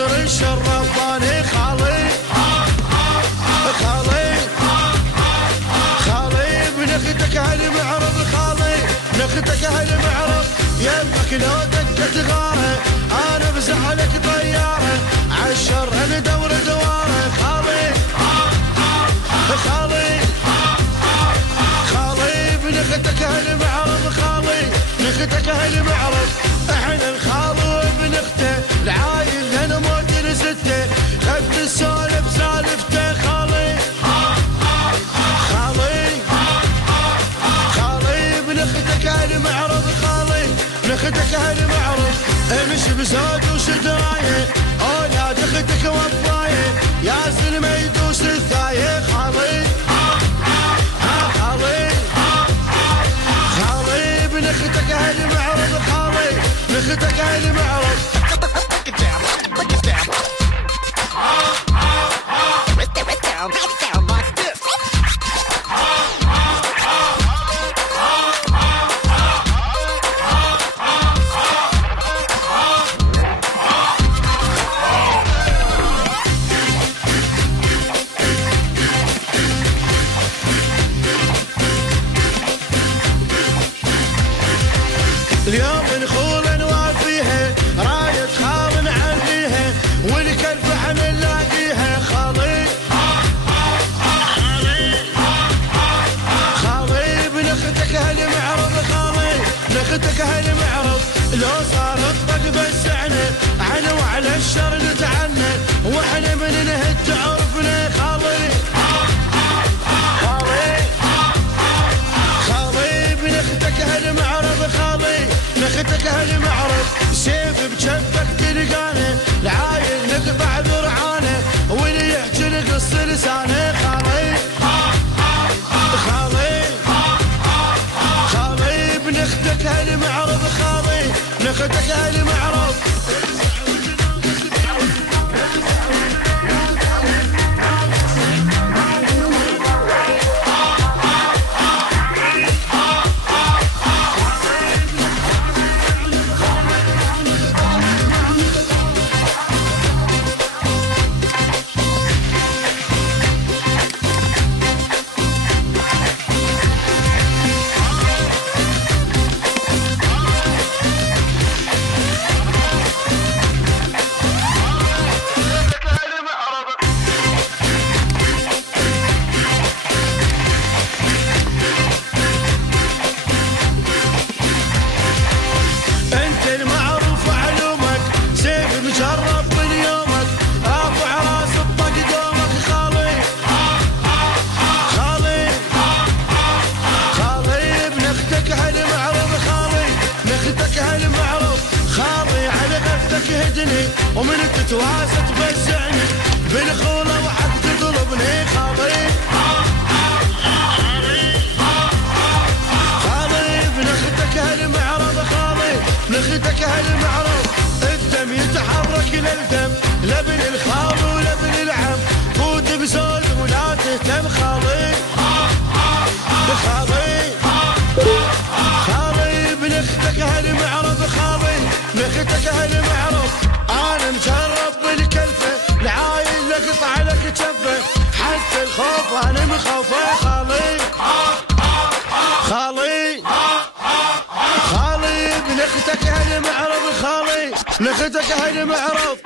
صغر الشرفاني خالي خالي خالي ابن اختك هالمعرض خالي ابن اختك هالمعرض يمك لو دقت غاره انا بزعلك طياره عالشر ندور دواره خالي خالي خالي ابن اختك هالمعرض خالي ابن اختك هالمعرض احنا الخال وابن اخته العايل لنا موت نسته خذت السولف سالفته خالي خالي خالي ابن اختك هالمعرض خالي ابن اختك هالمعرض امشي بزود وشدرايه اولاد اختك وفايه يا زلمه يدوس الثايه خالي خالي خالي ابن اختك هالمعرض خالي ابن اختك هالمعرض اليوم نخول نوافيها راية خال نعليها والكلف عن نلاقيها خالي خالي ابن اختك هالمعرض خالي ابن اختك هالمعرض لو صار الطق بسعنا عنا وعلى الشر نتعنى واحنا من نهد تعرفنا خالي خالي خالي ابن اختك هالمعرض خالي ابن اختك هالمعرض سيف بجفك تلقانه العايل نقطع ذرعانه واللي يحكي نقص لسانه خالي خالي خالي ابن اختك هالمعرض خالي ابن اختك هالمعرض هدني ومن تتواسى تفزعني بالخولة وحد تطلبني خالي خالي ابن اختك هالمعرض خالي ابن اختك هالمعرض الدم يتحرك للدم لابن الخال ولابن العم فوت بزول ولا تهتم خالي خالي خالي ابن اختك هالمعرض خالي ابن اختك هالمعرض انا مجرب بالكلفه العايل لقطع لك جفه حتى الخوف انا مخوفه خالي خالي خالي ابن اختك هالمعرض خالي ابن اختك هالمعرض